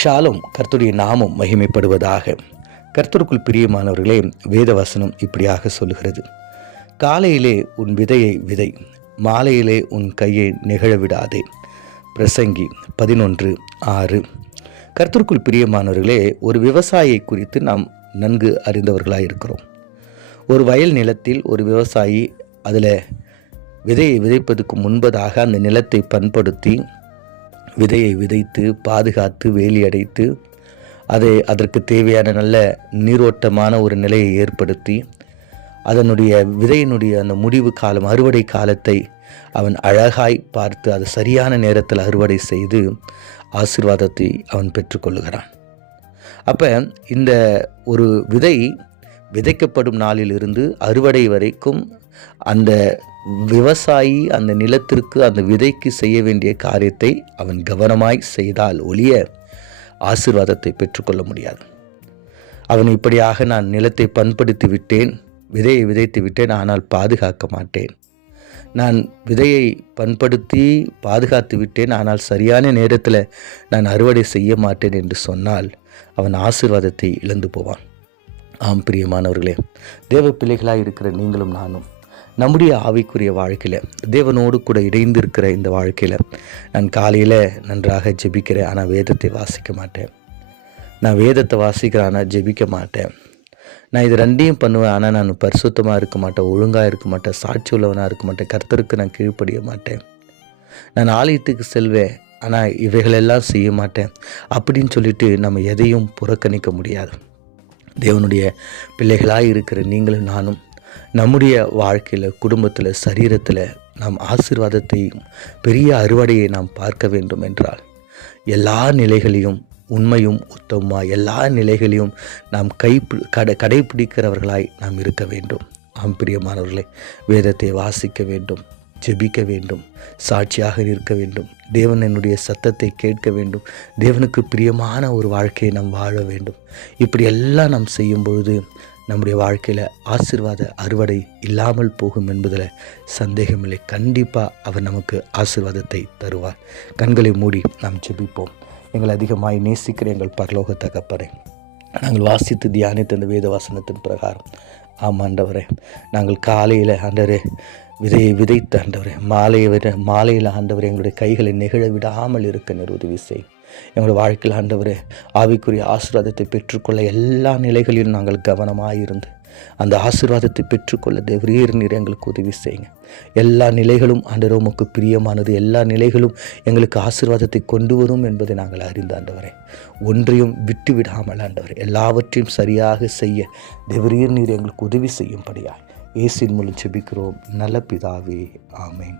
ஷாலும் கர்த்தருடைய நாமம் மகிமைப்படுவதாக. கர்த்தருக்குள் பிரியமானவர்களே, வேத வசனம் இப்படியாக சொல்லுகிறது: காலையிலே உன் விதையை விதை, மாலையிலே உன் கையை நிகழவிடாதே. பிரசங்கி 11:6. கர்த்தருக்குள் பிரியமானவர்களே, ஒரு விவசாயியை குறித்து நாம் நன்கு அறிந்தவர்களாக இருக்கிறோம். ஒரு வயல் நிலத்தில் ஒரு விவசாயி அதில் விதையை விதைப்பதற்கு முன்பதாக அந்த நிலத்தை பண்படுத்தி விதையை விதைத்து பாதுகாத்து வேலி அடைத்து அதற்கு தேவையான நல்ல நீரோட்டமான ஒரு நிலையை ஏற்படுத்தி அதனுடைய விதையினுடைய அந்த முடிவு காலம், அறுவடை காலத்தை அவன் அழகாய் பார்த்து அது சரியான நேரத்தில் அறுவடை செய்து ஆசீர்வாதத்தை அவன் பெற்றுக்கொள்ளுகிறான். அப்போ இந்த ஒரு விதை விதைக்கப்படும் நாளிலிருந்து அறுவடை வரைக்கும் அந்த விவசாயி அந்த நிலத்திற்கு அந்த விதைக்கு செய்ய வேண்டிய காரியத்தை அவன் கவனமாய் செய்தால் ஒழிய ஆசீர்வாதத்தை பெற்றுக்கொள்ள முடியாது. அவன் இப்படியாக, நான் நிலத்தை பண்படுத்தி விட்டேன், விதையை விதைத்து விட்டேன், ஆனால் பாதுகாக்க மாட்டேன், நான் விதையை பண்படுத்தி பாதுகாத்து விட்டேன், ஆனால் சரியான நேரத்தில் நான் அறுவடை செய்ய மாட்டேன் என்று சொன்னால் அவன் ஆசீர்வாதத்தை இழந்து போவான். ஆம் பிரியமானவர்களே, தேவ பிள்ளைகளாக இருக்கிற நீங்களும் நானும் நம்முடைய ஆவிக்குரிய வாழ்க்கையில் தேவனோடு கூட இணைந்து இருக்கிற இந்த வாழ்க்கையில் நான் காலையில் நன்றாக ஜெபிக்கிறேன், ஆனால் வேதத்தை வாசிக்க மாட்டேன். நான் வேதத்தை வாசிக்கிறேன், ஆனால் ஜெபிக்க மாட்டேன். நான் இது ரெண்டையும் பண்ணுவேன், ஆனால் நான் பரிசுத்தமாக இருக்க மாட்டேன், ஒழுங்காக இருக்க மாட்டேன், சாட்சி உள்ளவனாக இருக்க மாட்டேன், கர்த்தருக்கு நான் கீழ்ப்படிய மாட்டேன். நான் ஆலயத்துக்கு செல்வேன், ஆனால் இவைகளெல்லாம் செய்ய மாட்டேன் அப்படின்னு சொல்லிட்டு நம்ம எதையும் புறக்கணிக்க முடியாது. தேவனுடைய பிள்ளைகளாக இருக்கிற நீங்களும் நானும் நம்முடைய வாழ்க்கையில், குடும்பத்தில், சரீரத்தில் நாம் ஆசீர்வாதத்தையும் பெரிய அறுவடையை நாம் பார்க்க வேண்டும் என்றால் எல்லா நிலைகளையும் உண்மையும் உத்தமமாக எல்லா நிலைகளையும் நாம் கடைபிடிக்கிறவர்களாய் நாம் இருக்க வேண்டும். ஆம் பிரியமானவர்களே, வேதத்தை வாசிக்க வேண்டும், ஜெபிக்க வேண்டும், சாட்சியாக இருக்க வேண்டும், தேவன் என்னுடைய சத்தத்தை கேட்க வேண்டும், தேவனுக்கு பிரியமான ஒரு வாழ்க்கையை நாம் வாழ வேண்டும். இப்படி எல்லாம் நாம் செய்யும் பொழுது நம்முடைய வாழ்க்கையில் ஆசீர்வாத அறுவடை இல்லாமல் போகும் என்பதில் சந்தேகமில்லை. கண்டிப்பாக அவர் நமக்கு ஆசீர்வாதத்தை தருவார். கண்களை மூடி நாம் ஜெபிப்போம். எங்கள் அதிகமாய் நேசிக்கிற எங்கள் பரலோக தகப்பனே, நாங்கள் வாசித்து தியானித்த இந்த வேத வசனத்தின் பிரகாரம், ஆண்டவரே, நாங்கள் காலையில் ஆண்டவரே விதையை விதைத்த ஆண்டவரே, மாலையில் ஆண்டவரே எங்களுடைய கைகளை நெகிழ விடாமல் இருக்க நீர் உதவி செய். எங்களுடைய வாழ்க்கையில் ஆண்டவரே ஆவிக்குரிய ஆசீர்வாதத்தை பெற்றுக்கொள்ள எல்லா நிலைகளிலும் நாங்கள் கவனமாக இருந்து அந்த ஆசீர்வாதத்தை பெற்றுக்கொள்ள தேவரீர் நீர் எங்களுக்கு உதவி செய்யுங்க. எல்லா நிலைகளும் ஆண்டவரே உமக்கு பிரியமானது, எல்லா நிலைகளும் எங்களுக்கு ஆசீர்வாதத்தை கொண்டு வரும் என்பதை நாங்கள் அறிந்த ஆண்டவரே, ஒன்றையும் விட்டு விடாமல் ஆண்டவரே எல்லாவற்றையும் சரியாக செய்ய தேவரீர் நீர் எங்களுக்கு உதவி செய்யும்படியாய் இயேசுவின் மூலம் ஜெபிக்கிறோம் நல்ல பிதாவே, ஆமென்.